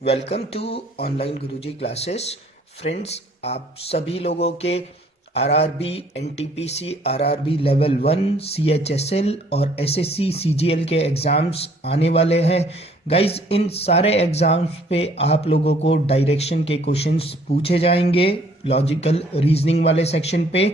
Welcome to online Guruji classes. Friends, आप सभी लोगों के RRB, NTPC, RRB level 1, CHSL और एसएससी सीजीएल के एग्ज़ाम्स आने वाले हैं। गाइज, इन सारे एग्ज़ाम्स पे आप लोगों को डायरेक्शन के क्वेश्चंस पूछे जाएंगे लॉजिकल रीजनिंग वाले सेक्शन पे।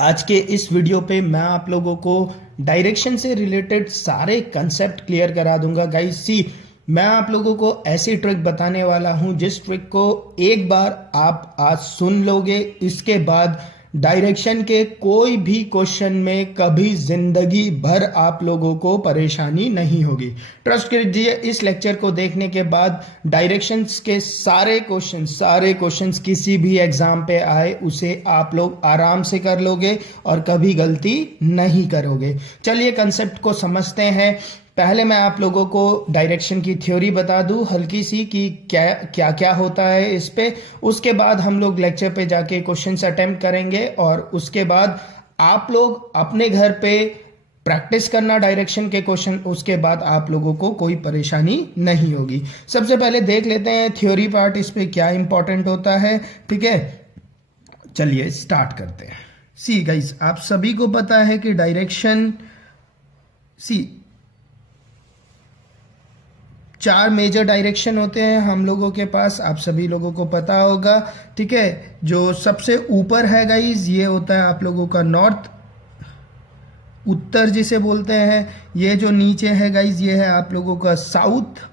आज के इस वीडियो पे मैं आप लोगों को डायरेक्शन से रिलेटेड सारे कंसेप्ट क्लियर करा दूंगा। गाइज सी, मैं आप लोगों को ऐसी ट्रिक बताने वाला हूं जिस ट्रिक को एक बार आप आज सुन लोगे, इसके बाद डायरेक्शन के कोई भी क्वेश्चन में कभी जिंदगी भर आप लोगों को परेशानी नहीं होगी। ट्रस्ट कीजिए, इस लेक्चर को देखने के बाद डायरेक्शंस के सारे क्वेश्चंस किसी भी एग्जाम पे आए उसे आप लोग आराम से कर लोगे और कभी गलती नहीं करोगे। चलिए कंसेप्ट को समझते हैं। पहले मैं आप लोगों को डायरेक्शन की थ्योरी बता दूं हल्की सी कि क्या क्या होता है इस पे। उसके बाद हम लोग लेक्चर पे जाके क्वेश्चंस अटेम्प्ट करेंगे और उसके बाद आप लोग अपने घर पे प्रैक्टिस करना डायरेक्शन के क्वेश्चन। उसके बाद आप लोगों को कोई परेशानी नहीं होगी। सबसे पहले देख लेते हैं थ्योरी पार्ट, इस पे क्या इंपॉर्टेंट होता है। ठीक है, चलिए स्टार्ट करते हैं। सी गाइस, आप सभी को पता है कि डायरेक्शन चार मेजर डायरेक्शन होते हैं हम लोगों के पास, आप सभी लोगों को पता होगा। ठीक है, जो सबसे ऊपर है गाइज ये होता है आप लोगों का नॉर्थ, उत्तर जिसे बोलते हैं। ये जो नीचे है गाइज ये है आप लोगों का साउथ,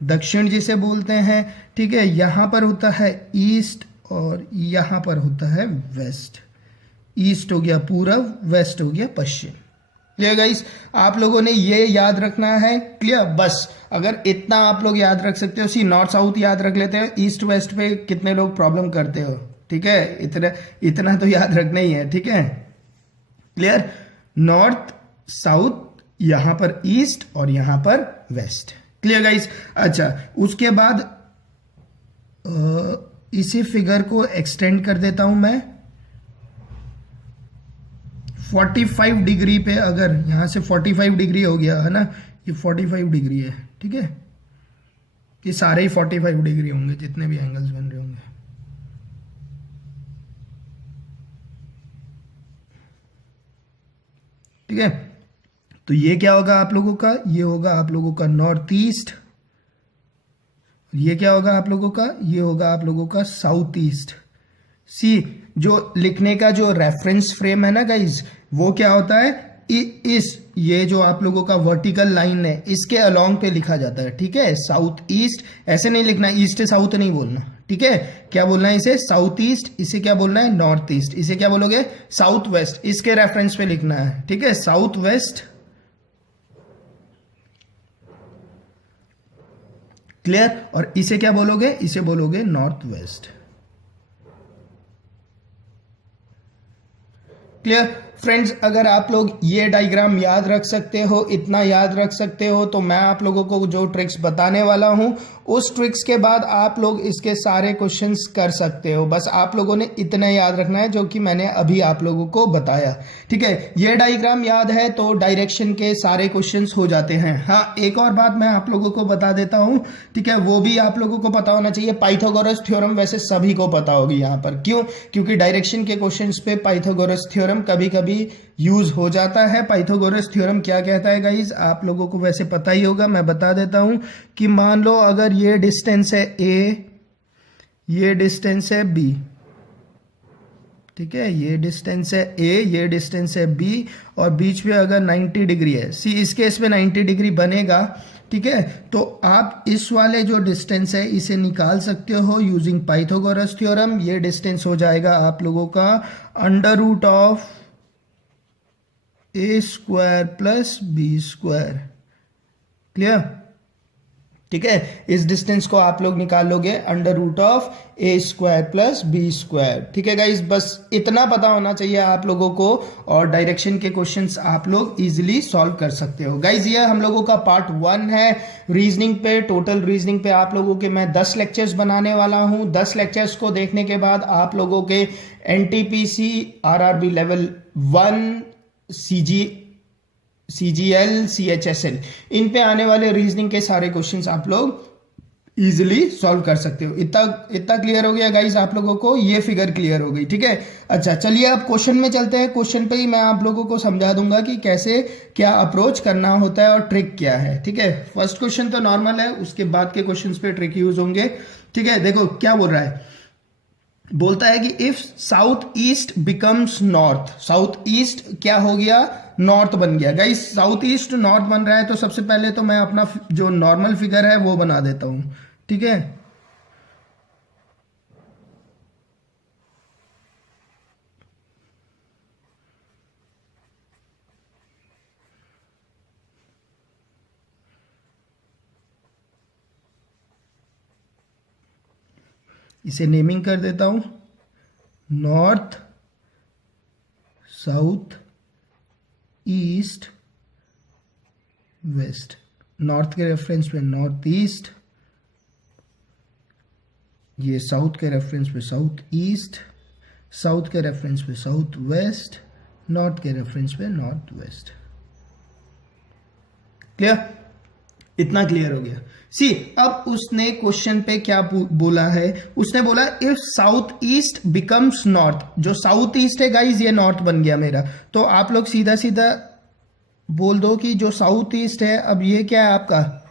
दक्षिण जिसे बोलते हैं। ठीक है, यहां पर होता है ईस्ट और यहां पर होता है वेस्ट। ईस्ट हो गया पूरब, वेस्ट हो गया पश्चिम। क्लियर गाइस, आप लोगों ने ये याद रखना है। क्लियर, बस अगर इतना आप लोग याद रख सकते हो। सी, नॉर्थ साउथ याद रख लेते हैं, ईस्ट वेस्ट पे कितने लोग प्रॉब्लम करते हो। ठीक है, इतना तो याद रखना ही है। ठीक है, क्लियर, नॉर्थ साउथ, यहां पर ईस्ट और यहां पर वेस्ट। क्लियर गाइस, अच्छा उसके बाद इसी फिगर को एक्सटेंड कर देता हूं मैं 45 डिग्री पे। अगर यहां से 45 डिग्री हो गया है ना, ये 45 डिग्री है। ठीक है, ये सारे ही 45 डिग्री होंगे जितने भी एंगल्स बन रहे होंगे। ठीक है, तो ये क्या होगा आप लोगों का, ये होगा आप लोगों का नॉर्थ ईस्ट। ये क्या होगा आप लोगों का, ये होगा आप लोगों का साउथ ईस्ट। सी, जो लिखने का जो रेफरेंस फ्रेम है ना गाइज, वो क्या होता है, ये जो आप लोगों का वर्टिकल लाइन है इसके अलोंग पे लिखा जाता है। ठीक है, साउथ ईस्ट ऐसे नहीं लिखना, ईस्ट साउथ नहीं बोलना। ठीक है, क्या बोलना है इसे, साउथ ईस्ट। इसे क्या बोलना है, नॉर्थ ईस्ट। इसे क्या बोलोगे, साउथ वेस्ट। इसके रेफरेंस पे लिखना है। ठीक है, साउथ वेस्ट। क्लियर, और इसे क्या बोलोगे, इसे बोलोगे नॉर्थ वेस्ट। क्लियर फ्रेंड्स, अगर आप लोग ये डायग्राम याद रख सकते हो, इतना याद रख सकते हो, तो मैं आप लोगों को जो ट्रिक्स बताने वाला हूं उस ट्रिक्स के बाद आप लोग इसके सारे क्वेश्चंस कर सकते हो। बस आप लोगों ने इतना याद रखना है जो कि मैंने अभी आप लोगों को बताया। ठीक है, ये डायग्राम याद है तो डायरेक्शन के सारे क्वेश्चंस हो जाते हैं। हाँ, एक और बात मैं आप लोगों को बता देता हूं। ठीक है, वो भी आप लोगों को पता होना चाहिए। पाइथागोरस थ्योरम वैसे सभी को पता होगी यहाँ पर। क्यों, क्योंकि डायरेक्शन के क्वेश्चंस पे पाइथागोरस थ्योरम कभी कभी यूज हो जाता है। पाइथागोरस थ्योरम क्या कहता है गाइज, आप लोगों को वैसे पता ही होगा, मैं बता देता हूं कि मान लो अगर ये डिस्टेंस है a, ये डिस्टेंस है b। ठीक है, ये डिस्टेंस है a, ये डिस्टेंस है b और बीच में अगर 90 डिग्री है। सी, इस केस में 90 डिग्री बनेगा। ठीक है, तो आप इस वाले जो डिस्टेंस है इसे निकाल सकते हो यूजिंग पाइथागोरस थ्योरम। ये डिस्टेंस हो जाएगा आप लोगों का under root of a square plus b square. Clear, ठीक है, इस डिस्टेंस को आप लोग निकाल लोगे under root of a square plus b square. ठीक है गाइज, बस इतना पता होना चाहिए आप लोगों को और डायरेक्शन के क्वेश्चंस आप लोग इजीली सॉल्व कर सकते हो। गाइज, ये हम लोगों का पार्ट 1 है रीजनिंग पे। टोटल रीजनिंग पे आप लोगों के मैं 10 लेक्चर्स बनाने वाला हूं। 10 लेक्चर्स को देखने के बाद आप लोगों के NTPC, RRB level 1, CGL, CHSL, इन पे आने वाले रीजनिंग के सारे क्वेश्चंस आप लोग इजिली सॉल्व कर सकते हो। इतना इतना क्लियर हो गया गाइस आप लोगों को, ये फिगर क्लियर हो गई, ठीक है। अच्छा चलिए अब क्वेश्चन में चलते हैं। क्वेश्चन पे ही मैं आप लोगों को समझा दूंगा कि कैसे क्या अप्रोच करना होता है और ट्रिक क्या है, ठीक है। फर्स्ट क्वेश्चन तो नॉर्मल है, उसके बाद के क्वेश्चंस पे ट्रिक यूज होंगे, ठीक है। देखो क्या बोल रहा है, बोलता है कि if south east becomes north, south east क्या हो गया, नॉर्थ बन गया। गाइस साउथ ईस्ट नॉर्थ बन रहा है, तो सबसे पहले तो मैं अपना जो नॉर्मल फिगर है वो बना देता हूं, ठीक है। इसे नेमिंग कर देता हूं, north, south, east, west. North के रेफरेंस पे नॉर्थ ईस्ट, ये साउथ के रेफरेंस पे साउथ ईस्ट, साउथ के रेफरेंस पे साउथ वेस्ट, नॉर्थ के रेफरेंस पे नॉर्थ वेस्ट। क्लियर, इतना क्लियर हो गया। सी अब उसने क्वेश्चन पे क्या बोला है, उसने बोला if south east becomes north. जो साउथ ईस्ट है गाइज ये नॉर्थ बन गया मेरा, तो आप लोग सीधा सीधा बोल दो कि जो साउथ ईस्ट है अब ये क्या है आपका,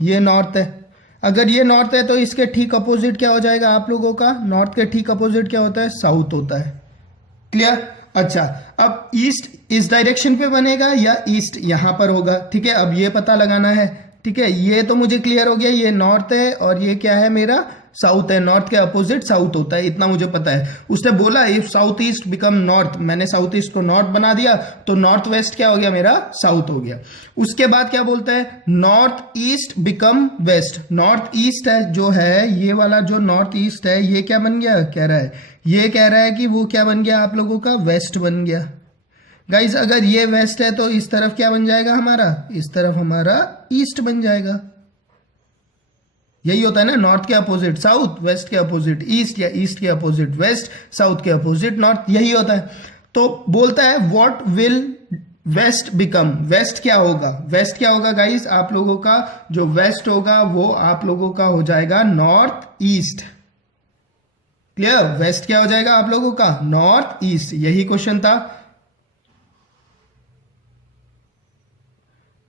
ये नॉर्थ है। अगर ये नॉर्थ है तो इसके ठीक अपोजिट क्या हो जाएगा आप लोगों का, नॉर्थ के ठीक अपोजिट क्या होता है, साउथ होता है। क्लियर। अच्छा अब ईस्ट इस डायरेक्शन पे बनेगा या ईस्ट यहां पर होगा, ठीक है। अब ये पता लगाना है, ठीक है। ये तो मुझे क्लियर हो गया, ये नॉर्थ है और ये क्या है मेरा, साउथ है। नॉर्थ के अपोजिट साउथ होता है, इतना मुझे पता है। उसने बोला if south east become north, मैंने साउथ ईस्ट को नॉर्थ बना दिया, तो नॉर्थ वेस्ट क्या हो गया मेरा, साउथ हो गया। उसके बाद क्या बोलता है, north east become west. North east है जो है, ये वाला जो नॉर्थ ईस्ट है ये क्या बन गया, कह रहा है, ये कह रहा है कि वो क्या बन गया आप लोगों का, वेस्ट बन गया। गाइज अगर ये वेस्ट है तो इस तरफ क्या बन जाएगा हमारा, इस तरफ हमारा ईस्ट बन जाएगा। यही होता है ना, नॉर्थ के अपोजिट साउथ, वेस्ट के अपोजिट ईस्ट, या ईस्ट के अपोजिट वेस्ट, साउथ के अपोजिट नॉर्थ, यही होता है। तो बोलता है what will west become, west क्या होगा, वेस्ट क्या होगा गाइस आप लोगों का, जो वेस्ट होगा वो आप लोगों का हो जाएगा नॉर्थ ईस्ट। क्लियर, वेस्ट क्या हो जाएगा आप लोगों का, नॉर्थ ईस्ट। यही क्वेश्चन था,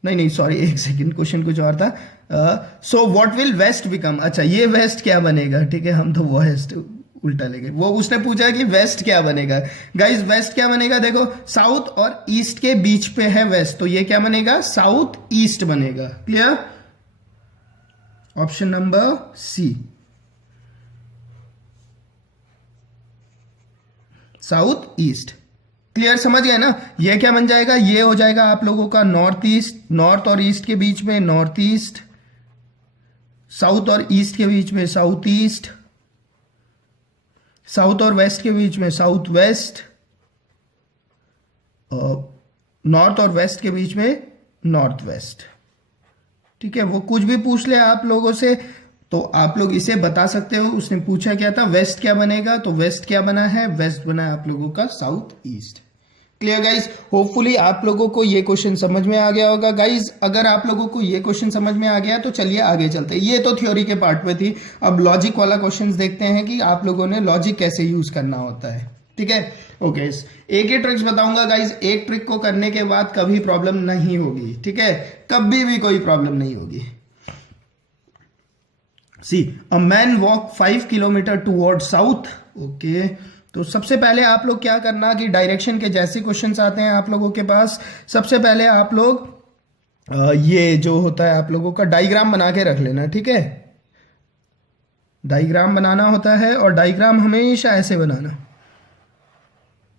नहीं सॉरी एक सेकंड, क्वेश्चन कुछ और था। So what will west become, अच्छा ये वेस्ट क्या बनेगा, ठीक है। हम तो वेस्ट उल्टा ले गए, वो उसने पूछा कि वेस्ट क्या बनेगा। गाइस वेस्ट क्या बनेगा, देखो साउथ और ईस्ट के बीच पे है वेस्ट, तो ये क्या बनेगा, साउथ ईस्ट बनेगा। Clear, option number C, south east. Clear, समझ गए ना। ये क्या बन जाएगा, ये हो जाएगा आप लोगों का नॉर्थ ईस्ट, नॉर्थ और ईस्ट के बीच में नॉर्थ ईस्ट, साउथ और ईस्ट के बीच में साउथ ईस्ट, साउथ और वेस्ट के बीच में साउथ वेस्ट, नॉर्थ और वेस्ट के बीच में नॉर्थ वेस्ट। ठीक है, वो कुछ भी पूछ ले आप लोगों से तो आप लोग इसे बता सकते हो। उसने पूछा क्या था, वेस्ट क्या बनेगा, तो वेस्ट क्या बना है, वेस्ट बना है आप लोगों का south east. Clear guys, hopefully आप लोगों को ये क्वेश्चन समझ में आ गया होगा। गाइज अगर आप लोगों को ये क्वेश्चन समझ में आ गया तो चलिए आगे चलते हैं। ये तो थ्योरी के पार्ट में थी, अब लॉजिक वाला क्वेश्चन देखते हैं कि आप लोगों ने लॉजिक कैसे यूज करना होता है। ठीक है, ओके एक ही ट्रिक्स बताऊंगा गाइज, एक ट्रिक को करने के बाद कभी प्रॉब्लम नहीं होगी। ठीक है, कभी भी कोई प्रॉब्लम नहीं होगी। See a man walk 5 kilometre toward south. Okay, तो सबसे पहले आप लोग क्या करना कि डायरेक्शन के जैसे क्वेश्चंस आते हैं आप लोगों के पास, सबसे पहले आप लोग ये जो होता है आप लोगों का डायग्राम बना के रख लेना। ठीक है, डायग्राम बनाना होता है और डायग्राम हमेशा ऐसे बनाना,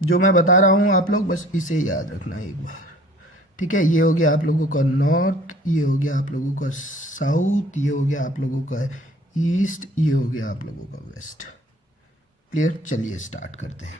जो मैं बता रहा हूं आप लोग बस इसे याद रखना एक बार। ठीक है, ये हो गया आप लोगों का नॉर्थ, ये हो गया आप लोगों का साउथ, ये हो गया आप लोगों का ईस्ट, ये हो गया आप लोगों का वेस्ट। क्लियर, चलिए स्टार्ट करते हैं।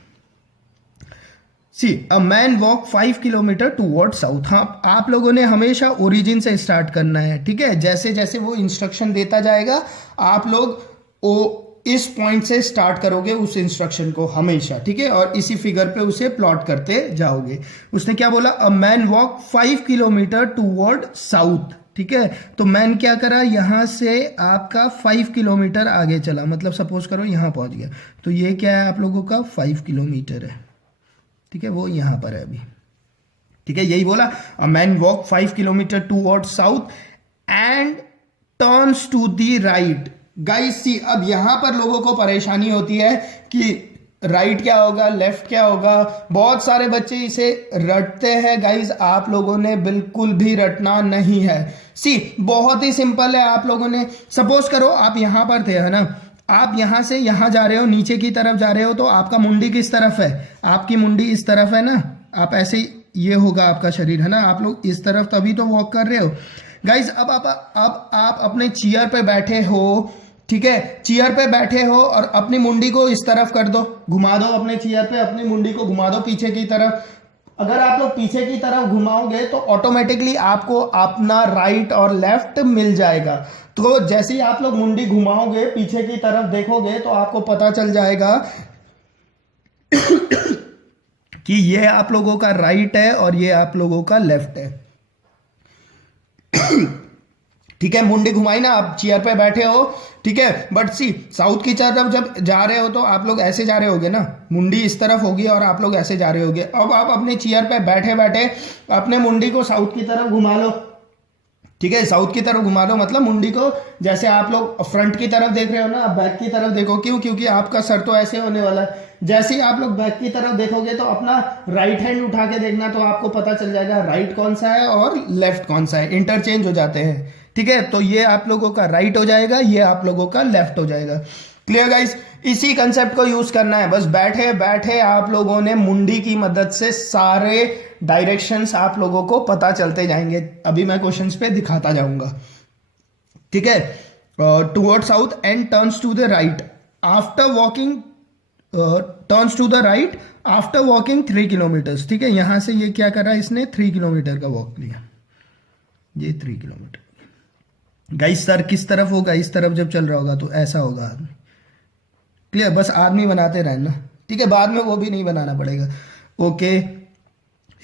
See a man walk 5 kilometre toward south. हाँ, आप लोगों ने हमेशा ओरिजिन से स्टार्ट करना है। ठीक है, जैसे जैसे वो इंस्ट्रक्शन देता जाएगा आप लोग इस पॉइंट से स्टार्ट करोगे उस इंस्ट्रक्शन को हमेशा। ठीक है, और इसी फिगर पे उसे प्लॉट करते जाओगे। उसने क्या बोला, a man walk 5 kilometre toward south. ठीक है। तो मैन क्या करा, यहाँ से आपका 5 किलोमीटर आगे चला, मतलब सपोज करो यहाँ पहुँच गया, तो ये क्या है आप लोगों का 5 किलोमीटर है, ठीक है, वो यहाँ पर है अभी, ठीक है, यही बोला। A man walk 5 kilometre toward south and turns to the right. Guys see, अब यहां पर लोगों को परेशानी होती है कि राइट क्या होगा, लेफ्ट क्या होगा। बहुत सारे बच्चे इसे रटते हैं। गाइस आप लोगों ने बिल्कुल भी रटना नहीं है। सी बहुत ही सिंपल है। आप लोगों ने सपोज करो आप यहां पर थे, है ना, आप यहां से यहां जा रहे हो, नीचे की तरफ जा रहे हो, तो आपका मुंडी किस तरफ है, आपकी मुंडी इस तरफ है ना, आप ऐसे, ये होगा आपका शरीर, है ना, आप लोग इस तरफ तभी तो वॉक कर रहे हो। गाइज अब आप अपने चेयर पे बैठे हो, ठीक है, चेयर पे बैठे हो और अपनी मुंडी को इस तरफ कर दो, घुमा दो अपने चेयर पे, अपनी मुंडी को घुमा दो पीछे की तरफ। अगर आप लोग पीछे की तरफ घुमाओगे तो ऑटोमेटिकली आपको अपना राइट और लेफ्ट मिल जाएगा। तो जैसे ही आप लोग मुंडी घुमाओगे, पीछे की तरफ देखोगे, तो आपको पता चल जाएगा कि ये आप लोगों का राइट है और ये आप लोगों का लेफ्ट है। ठीक है, मुंडी घुमाई ना, आप चेयर पे बैठे हो, ठीक है, बट सी साउथ की तरफ जब जा रहे हो तो आप लोग ऐसे जा रहे होगे ना, मुंडी इस तरफ होगी और आप लोग ऐसे जा रहे होगे। अब आप अपने चेयर पे बैठे बैठे अपने मुंडी को साउथ की तरफ घुमा लो, ठीक है, साउथ की तरफ घुमा लो, मतलब मुंडी को जैसे आप लोग फ्रंट की तरफ देख रहे हो ना, आप बैक की तरफ देखो। क्यों? क्योंकि आपका सर तो ऐसे होने वाला है। जैसे ही आप लोग बैक की तरफ देखोगे तो अपना राइट हैंड उठा के देखना, तो आपको पता चल जाएगा राइट कौन सा है और लेफ्ट कौन सा है, इंटरचेंज हो जाते हैं, ठीक है। तो ये आप लोगों का राइट हो जाएगा, ये आप लोगों का लेफ्ट हो जाएगा। Clear guys? इसी कंसेप्ट को यूज करना है। बस बैठे बैठे आप लोगों ने मुंडी की मदद से सारे डायरेक्शंस आप लोगों को पता चलते जाएंगे। अभी मैं क्वेश्चंस पे दिखाता जाऊंगा, ठीक है। Toward south and turns to the right after walking, turns to the right after walking 3 kilometres, ठीक है। यहां से ये क्या करा, इसने 3 किलोमीटर का वॉक लिया, ये 3 किलोमीटर। गाइस सर किस तरफ होगा, इस तरफ जब चल रहा होगा तो ऐसा होगा आदमी। क्लियर? बस आदमी बनाते रहना, ठीक है, बाद में वो भी नहीं बनाना पड़ेगा। Okay,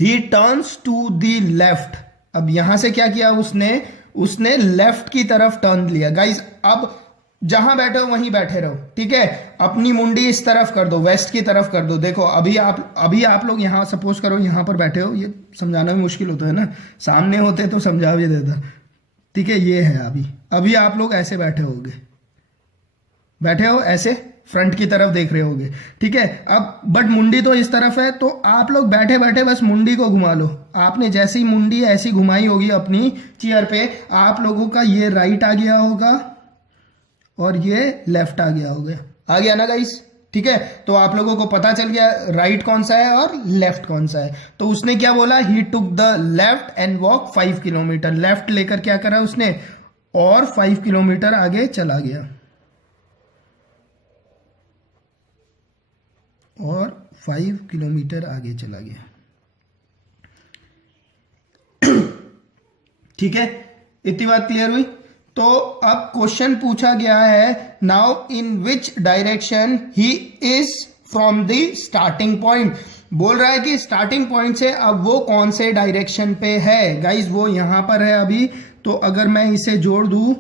he turns to the left. अब यहां से क्या किया उसने लेफ्ट की तरफ टर्न लिया। गाइस अब जहां बैठे हो वहीं बैठे रहो, ठीक है। अपनी मुंडी इस तरफ कर दो, वेस्ट की तरफ कर दो। देखो अभी आप लोग यहां सपोज करो यहां पर बैठे हो, ये समझाना भी मुश्किल होता है ना, सामने होते तो समझा भी देता, ठीक है। ये है अभी आप लोग ऐसे बैठे हो ऐसे फ्रंट की तरफ देख रहे होगे, ठीक है। अब बट मुंडी तो इस तरफ है, तो आप लोग बैठे बैठे बस मुंडी को घुमा लो। आपने जैसी मुंडी ऐसी घुमाई होगी अपनी चेयर पे, आप लोगों का ये राइट आ गया होगा और ये लेफ्ट आ गया ना गाइस, ठीक है। तो आप लोगों को पता चल गया राइट कौन सा है और लेफ्ट कौन सा है। तो उसने क्या बोला, he took the left and walk 5 kilometre. Left लेकर क्या करा उसने, और 5 किलोमीटर आगे चला गया, और 5 किलोमीटर आगे चला गया, ठीक है। इतनी बात क्लियर हुई? तो अब क्वेश्चन पूछा गया है, now in which direction he is from the starting point. बोल रहा है कि स्टार्टिंग पॉइंट से अब वो कौन से डायरेक्शन पे है। गाइज वो यहां पर है अभी, तो अगर मैं इसे जोड़ दूं,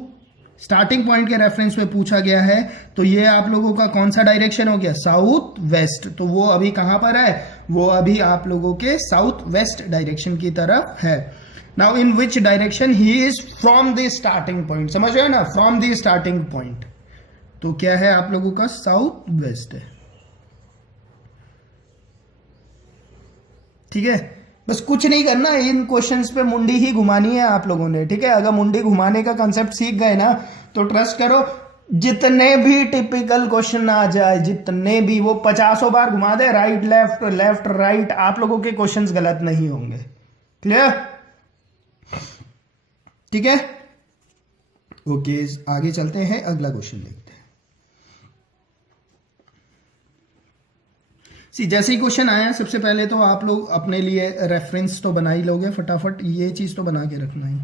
स्टार्टिंग पॉइंट के रेफरेंस में पूछा गया है, तो ये आप लोगों का कौन सा डायरेक्शन हो गया, साउथ वेस्ट। तो वो अभी कहां पर है, वो अभी आप लोगों के साउथ वेस्ट डायरेक्शन की तरफ है। Now in which direction he is from the starting point, समझ रहे हो ना, फ्रॉम द स्टार्टिंग पॉइंट। तो क्या है आप लोगों का साउथ वेस्ट है, ठीक है। बस कुछ नहीं करना, इन क्वेश्चंस पे मुंडी ही घुमानी है आप लोगों ने, ठीक है। अगर मुंडी घुमाने का कंसेप्ट सीख गए ना, तो ट्रस्ट करो जितने भी टिपिकल क्वेश्चन आ जाए, जितने भी, वो 50 बार घुमा दे, राइट लेफ्ट लेफ्ट राइट, आप लोगों के क्वेश्चंस गलत नहीं होंगे। क्लियर? ठीक है, ओके, आगे चलते हैं, अगला क्वेश्चन देखते हैं। जैसे ही क्वेश्चन आया, सबसे पहले तो आप लोग अपने लिए रेफरेंस तो बना ही लोगे फटाफट, ये चीज तो बना के रखना ही,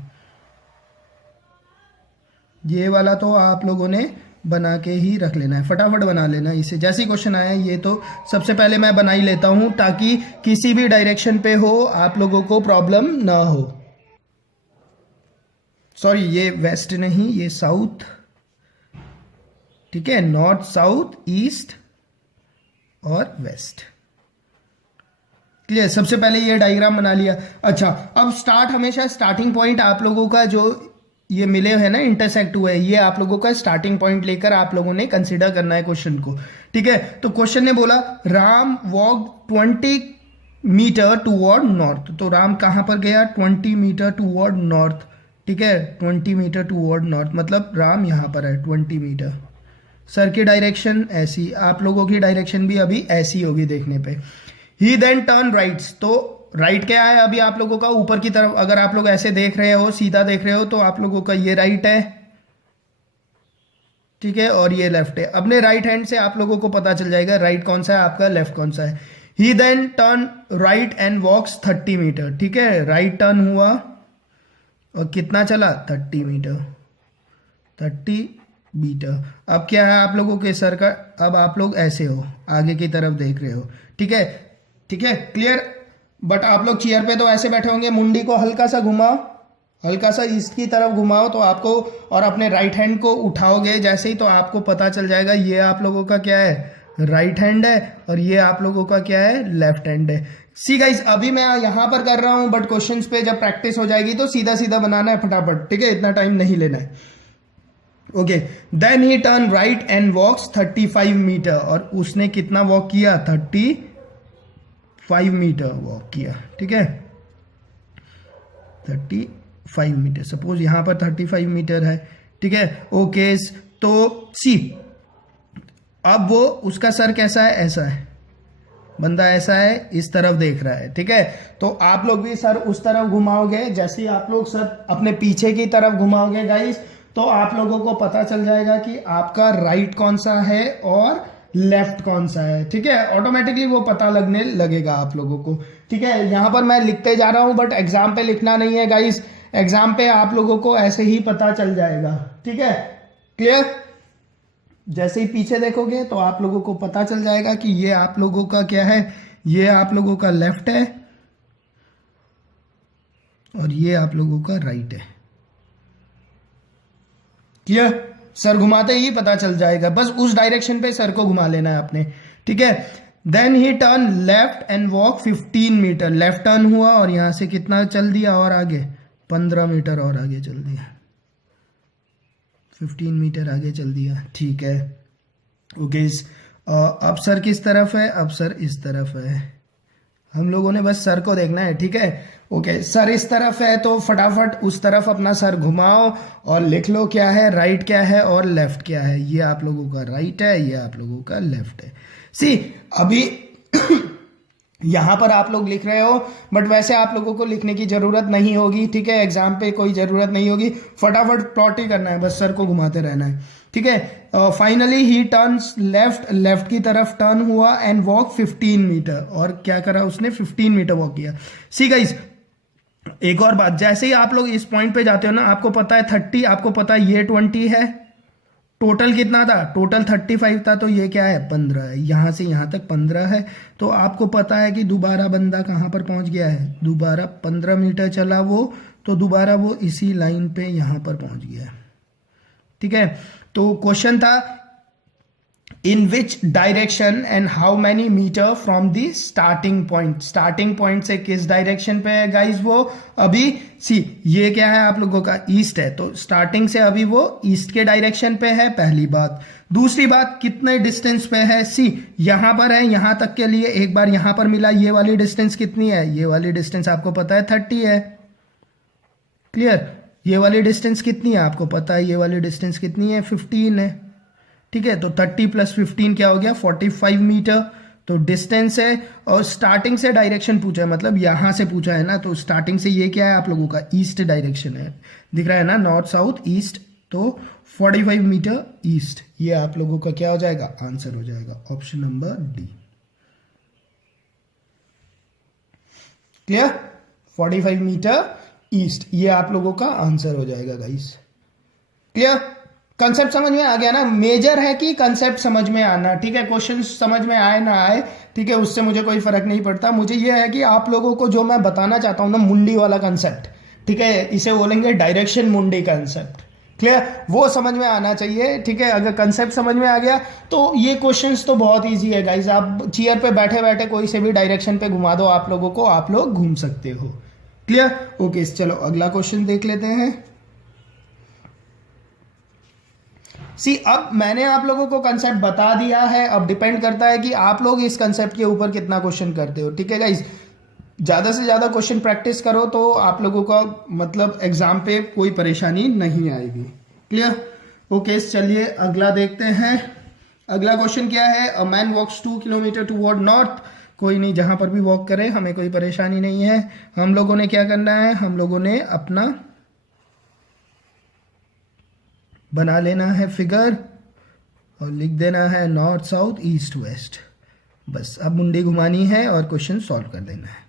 ये वाला तो आप लोगों ने बना के ही रख लेना है, फटाफट बना लेना इसे। जैसे ही क्वेश्चन आया ये तो सबसे पहले मैं बना ही लेता हूं, ताकि किसी भी डायरेक्शन पे हो आप लोगों को प्रॉब्लम ना हो। सॉरी ये वेस्ट नहीं, ये साउथ, ठीक है, नॉर्थ साउथ ईस्ट और वेस्ट। क्लियर, सबसे पहले ये डायग्राम बना लिया। अच्छा, अब स्टार्ट, हमेशा स्टार्टिंग पॉइंट आप लोगों का जो ये मिले हैं ना, इंटरसेक्ट हुआ है, ये आप लोगों का स्टार्टिंग पॉइंट लेकर आप लोगों ने कंसिडर करना है क्वेश्चन को। ठीक है, तो क्वेश्चन ने बोला Ram walk 20 metre toward north. तो राम कहां पर गया? 20 मीटर टूवर्ड नॉर्थ। ठीक है, 20 मीटर टूवर्ड नॉर्थ, मतलब राम यहां पर है 20 मीटर। सर की डायरेक्शन ऐसी, आप लोगों की डायरेक्शन भी अभी ऐसी होगी देखने पे। ही देन टर्न राइट्स, तो राइट क्या है अभी आप लोगों का? ऊपर की तरफ अगर आप लोग ऐसे देख रहे हो, सीधा देख रहे हो, तो आप लोगों का ये राइट है, ठीक है, और ये लेफ्ट है। अपने राइट हैंड से आप लोगों को पता चल जाएगा राइट कौन सा है आपका, लेफ्ट कौन सा है। He then turn right and walks 30 metre. ठीक है, राइट टर्न हुआ और कितना चला? 30 मीटर, 30 मीटर। अब क्या है आप लोगों के सर का? अब आप लोग ऐसे हो, आगे की तरफ देख रहे हो। ठीक है, ठीक है, क्लियर। बट आप लोग चेयर पे तो ऐसे बैठे होंगे, मुंडी को हल्का सा घुमाओ, हल्का सा ईस्ट की तरफ घुमाओ, तो आपको, और अपने राइट हैंड को उठाओगे जैसे ही, तो आपको पता चल जाएगा ये आप लोगों का क्या है, राइट हैंड है, और ये आप लोगों का क्या है, लेफ्ट हैंड है। सी गाइस, अभी मैं यहां पर कर रहा हूं, बट क्वेश्चंस पे जब प्रैक्टिस हो जाएगी तो सीधा सीधा बनाना है फटाफट। ठीक है, इतना टाइम नहीं लेना है। Okay, then he turn right and walks 35 metre. और उसने कितना वॉक किया? 35 मीटर वॉक किया। ठीक है, 35 मीटर, सपोज यहां पर 35 मीटर है। ठीक है, ओके, तो सी, अब वो, उसका सर कैसा है? ऐसा है, बंदा ऐसा है, इस तरफ देख रहा है। ठीक है, तो आप लोग भी सर उस तरफ घुमाओगे, जैसे ही आप लोग सर अपने पीछे की तरफ घुमाओगे गाइस, तो आप लोगों को पता चल जाएगा कि आपका राइट कौन सा है और लेफ्ट कौन सा है। ठीक है, ऑटोमेटिकली वो पता लगने लगेगा आप लोगों को। ठीक है, यहां पर मैं लिखते जा रहा हूं, बट एग्जाम पे लिखना नहीं है गाइस, एग्जाम पे आप लोगों को ऐसे ही पता चल जाएगा। ठीक है, क्लियर। जैसे ही पीछे देखोगे तो आप लोगों को पता चल जाएगा कि ये आप लोगों का क्या है, ये आप लोगों का लेफ्ट है और ये आप लोगों का राइट है। क्लियर, सर घुमाते ही पता चल जाएगा, बस उस डायरेक्शन पे सर को घुमा लेना है आपने। ठीक है, then he turn left and walk 15 metre. Left turn हुआ और यहां से कितना चल दिया और आगे? 15 मीटर और आगे चल दिया, 15 मीटर आगे चल दिया। ठीक है, ओके, अब सर किस तरफ है? अब सर इस तरफ है, हम लोगों ने बस सर को देखना है। ठीक है, ओके, सर इस तरफ है तो फटाफट उस तरफ अपना सर घुमाओ और लिख लो क्या है, राइट क्या है और लेफ्ट क्या है। ये आप लोगों का राइट है, ये आप लोगों का लेफ्ट है। सी, अभी यहां पर आप लोग लिख रहे हो, बट वैसे आप लोगों को लिखने की जरूरत नहीं होगी। ठीक है, एग्जाम पे कोई जरूरत नहीं होगी, फटाफट प्लॉट ही करना है, बस सर को घुमाते रहना है। ठीक है, finally he turns left, left की तरफ टर्न हुआ एंड वॉक 15 मीटर। और क्या करा उसने? 15 मीटर वॉक किया। सी गाइस, एक और बात, जैसे ही आप लोग इस पॉइंट पे जाते हो ना, आपको पता है 30, आपको पता है ये 20 है, टोटल कितना था? टोटल 35 था, तो ये क्या है? 15 है। यहां से यहां तक 15 है, तो आपको पता है कि दोबारा बंदा कहां पर पहुंच गया है? दोबारा 15 मीटर चला वो, तो दोबारा वो इसी लाइन पे यहां पर पहुंच गया है। ठीक है, तो क्वेश्चन था in which direction and how many metre from the starting point. Starting point से किस डायरेक्शन पे है गाइस वो? अभी सी, ये क्या है आप लोगों का? ईस्ट है, तो स्टार्टिंग से अभी वो ईस्ट के डायरेक्शन पे है, पहली बात। दूसरी बात, कितने डिस्टेंस पे है? सी, यहां पर है, यहां तक के लिए एक बार यहां पर मिला, ये वाली डिस्टेंस कितनी है? ये वाली डिस्टेंस आपको पता है 30 है। क्लियर, ये वाली डिस्टेंस कितनी है आपको पता है? ये वाली डिस्टेंस कितनी है? 15 है। ठीक है, तो 30 + 15 क्या हो गया? 45 मीटर। तो डिस्टेंस है, और स्टार्टिंग से डायरेक्शन पूछा है, मतलब यहां से पूछा है ना, तो स्टार्टिंग से ये क्या है आप लोगों का? ईस्ट डायरेक्शन है, दिख रहा है ना, नॉर्थ साउथ ईस्ट, तो 45 मीटर ईस्ट। ये आप लोगों का क्या हो जाएगा? आंसर हो जाएगा option number D. Clear, 45 metre east, ये आप लोगों का आंसर हो जाएगा गाइस। क्लियर, कंसेप्ट समझ में आ गया ना? मेजर है कि कंसेप्ट समझ में आना। ठीक है, क्वेश्चन समझ में आए ना आए, ठीक है, उससे मुझे कोई फर्क नहीं पड़ता। मुझे यह है कि आप लोगों को जो मैं बताना चाहता हूं ना, मुंडी वाला कंसेप्ट, ठीक है, इसे बोलेंगे डायरेक्शन मुंडी कंसेप्ट। क्लियर, वो समझ में आना चाहिए। ठीक है, अगर कंसेप्ट समझ में आ गया तो ये क्वेश्चंस तो बहुत इजी है गाइज। आप चेयर पे बैठे बैठे कोई से भी डायरेक्शन पे घुमा दो आप लोगों को, आप लोग घूम सकते हो। क्लियर, ओके, चलो अगला क्वेश्चन देख लेते हैं। सी, अब मैंने आप लोगों को कंसेप्ट बता दिया है, अब डिपेंड करता है कि आप लोग इस कंसेप्ट के ऊपर कितना क्वेश्चन करते हो। ठीक है गाइज, ज़्यादा से ज़्यादा क्वेश्चन प्रैक्टिस करो तो आप लोगों का मतलब एग्जाम पे कोई परेशानी नहीं आएगी। क्लियर, ओके, चलिए अगला देखते हैं। अगला क्वेश्चन क्या है? A man walks 2 kilometre toward north. कोई नहीं, जहां पर भी वॉक करे हमें कोई परेशानी नहीं है। हम लोगों ने क्या करना है, हम लोगों ने अपना बना लेना है फिगर और लिख देना है नॉर्थ साउथ ईस्ट वेस्ट। बस अब मुंडी घुमानी है और क्वेश्चन सॉल्व कर देना है।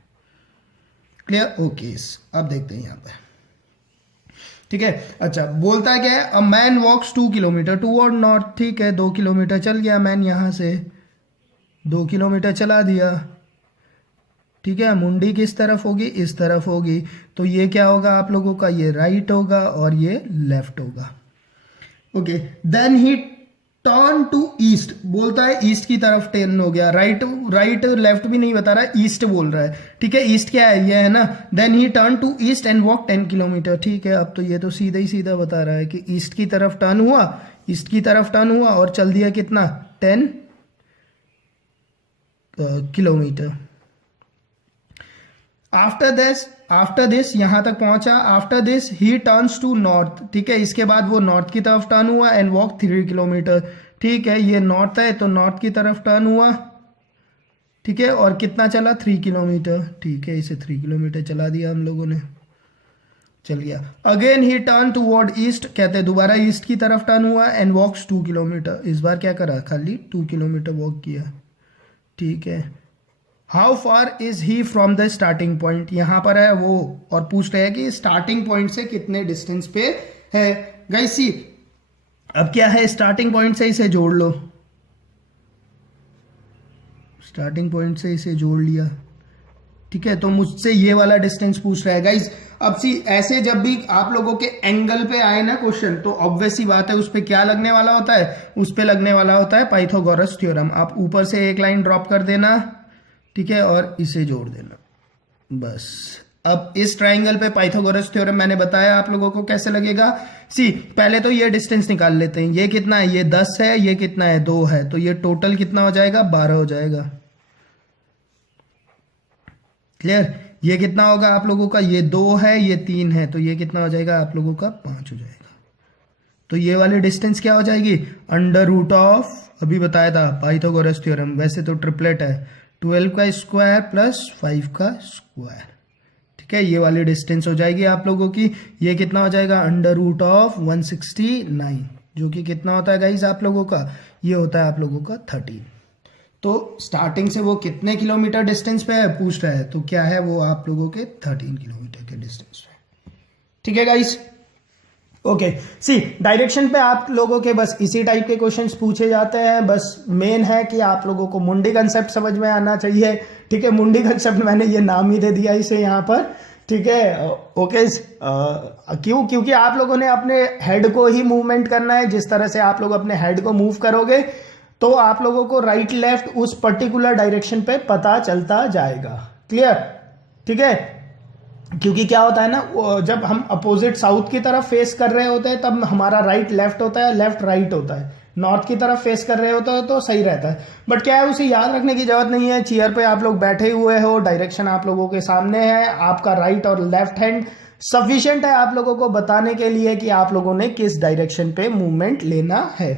क्लियर, ओके, अब देखते हैं यहां पर। ठीक है, अच्छा बोलता है क्या है? A man walks 2 kilometre toward north. ठीक है, 2 किलोमीटर चल गया मैन, यहां से 2 किलोमीटर चला दिया। ठीक है, मुंडी किस तरफ होगी? इस तरफ होगी। तो ये क्या होगा आप लोगों का? ये राइट होगा और ये लेफ्ट होगा। Okay, then he turn to east. बोलता है ईस्ट की तरफ टर्न हो गया। राइट लेफ्ट भी नहीं बता रहा है, ईस्ट बोल रहा है। ठीक है, ईस्ट क्या है? ये है ना। Then he turn to east and walk 10 kilometre. ठीक है, अब तो ये तो सीधा ही सीधा बता रहा है कि ईस्ट की तरफ टर्न हुआ, ईस्ट की तरफ टर्न हुआ और चल दिया कितना? 10 किलोमीटर। आफ्टर दिस यहां तक पहुंचा। After this he turns to north. ठीक है, इसके बाद वो नॉर्थ की तरफ टर्न हुआ एंड वॉक 3 किलोमीटर। ठीक है, ये नॉर्थ है तो नॉर्थ की तरफ टर्न हुआ। ठीक है, और कितना चला? 3 किलोमीटर। ठीक है, इसे 3 किलोमीटर चला दिया हम लोगों ने, चल गया। अगेन ही टर्न टूवर्ड ईस्ट, कहते हैं दोबारा ईस्ट की तरफ टर्न हुआ एंड वॉक्स 2 किलोमीटर। इस बार क्या करा? खाली 2 किलोमीटर वॉक किया। ठीक है, how far is he from the starting point? यहां पर है वो और पूछ रहे हैं कि स्टार्टिंग पॉइंट से कितने डिस्टेंस पे है। गाइस सी, अब क्या है? स्टार्टिंग पॉइंट से इसे जोड़ लो। स्टार्टिंग पॉइंट से इसे जोड़ लिया। ठीक है, तो मुझसे ये वाला डिस्टेंस पूछ रहा है गाइस। अब सी, ऐसे जब भी आप लोगों के एंगल पे आए ना क्वेश्चन, तो ऑब्वियस सी बात है उस पे क्या लगने वाला होता है? उस पे लगने वाला होता है पाइथागोरस थ्योरम। आप ऊपर से एक लाइन ड्रॉप कर देना, ठीक है, और इसे जोड़ देना बस। अब इस ट्राइंगल पे पाइथागोरस थ्योरम मैंने बताया आप लोगों को कैसे लगेगा। सी, पहले तो ये डिस्टेंस निकाल लेते हैं। ये कितना है? ये 10 है। ये कितना है? 2 है। तो ये टोटल कितना हो जाएगा? 12 हो जाएगा। क्लियर, ये कितना होगा आप लोगों का? ये 2 है, ये 3 है, तो ये कितना हो जाएगा आप लोगों का? 5 हो जाएगा। तो ये वाली डिस्टेंस क्या हो जाएगी? अंडर रूट ऑफ, अभी बताया था पाइथागोरस थ्योरम, वैसे तो ट्रिपलेट है, 12 का स्क्वायर प्लस 5 का स्क्वायर। ठीक है, ये वाली डिस्टेंस हो जाएगी आप लोगों की। ये कितना हो जाएगा? अंडर रूट ऑफ 169, जो कि कितना होता है गाइज आप लोगों का? ये होता है आप लोगों का 13। तो स्टार्टिंग से वो कितने किलोमीटर डिस्टेंस पे है पूछ रहा है, तो क्या है वो आप लोगों के 13 किलोमीटर के डिस्टेंस पे। ठीक है गाइज, ओके। सी, डायरेक्शन पे आप लोगों के बस इसी टाइप के क्वेश्चंस पूछे जाते हैं। बस मेन है कि आप लोगों को मुंडी कंसेप्ट समझ में आना चाहिए। ठीक है, मुंडी कंसेप्ट मैंने ये नाम ही दे दिया इसे यहाँ पर। ठीक है, ओके। क्योंकि आप लोगों ने अपने हेड को ही मूवमेंट करना है। जिस तरह से आप लोग अपने हेड को मूव करोगे तो आप लोगों को राइट लेफ्ट उस पर्टिकुलर डायरेक्शन पे पता चलता जाएगा। क्लियर, ठीक है, क्योंकि क्या होता है ना, जब हम अपोजिट साउथ की तरफ फेस कर रहे होते हैं तब हमारा राइट लेफ्ट होता है, लेफ्ट राइट होता है। नॉर्थ की तरफ फेस कर रहे होते हैं तो सही रहता है। बट क्या है, उसे याद रखने की जरूरत नहीं है। चेयर पे आप लोग बैठे हुए हो, डायरेक्शन आप लोगों के सामने है, आपका राइट और लेफ्ट हैंड सफिशिएंट है आप लोगों को बताने के लिए कि आप लोगों ने किस डायरेक्शन पे मूवमेंट लेना है।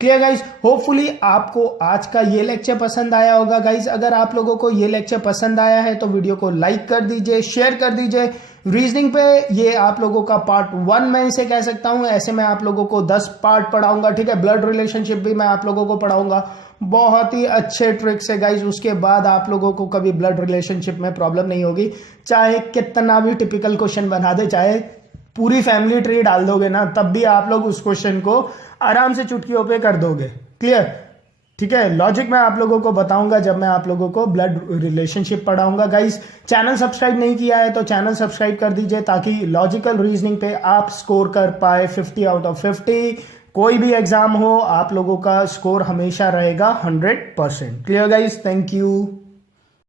क्लियर गाइज, होपफुली आपको आज का ये लेक्चर पसंद आया होगा गाइज। अगर आप लोगों को ये लेक्चर पसंद आया है तो वीडियो को लाइक कर दीजिए, शेयर कर दीजिए। रीजनिंग पे ये आप लोगों का पार्ट 1 मैं इसे कह सकता हूं। ऐसे मैं आप लोगों को 10 पार्ट पढ़ाऊंगा। ठीक है, ब्लड रिलेशनशिप भी मैं आप लोगों को पढ़ाऊंगा। बहुत ही अच्छे ट्रिक्स है गाइज। उसके बाद आप लोगों को कभी ब्लड रिलेशनशिप में प्रॉब्लम नहीं होगी। चाहे कितना भी टिपिकल क्वेश्चन बना दे, चाहे पूरी फैमिली ट्री डाल दोगे ना, तब भी आप लोग उस क्वेश्चन को आराम से चुटकियों पे कर दोगे। क्लियर, ठीक है, लॉजिक मैं आप लोगों को बताऊंगा जब मैं आप लोगों को ब्लड रिलेशनशिप पढ़ाऊंगा। गाइस चैनल सब्सक्राइब नहीं किया है तो चैनल सब्सक्राइब कर दीजिए ताकि लॉजिकल रीजनिंग पे आप स्कोर कर पाए 50 आउट ऑफ 50। कोई भी एग्जाम हो आप लोगों का स्कोर हमेशा रहेगा 100%। Clear guys, thank you.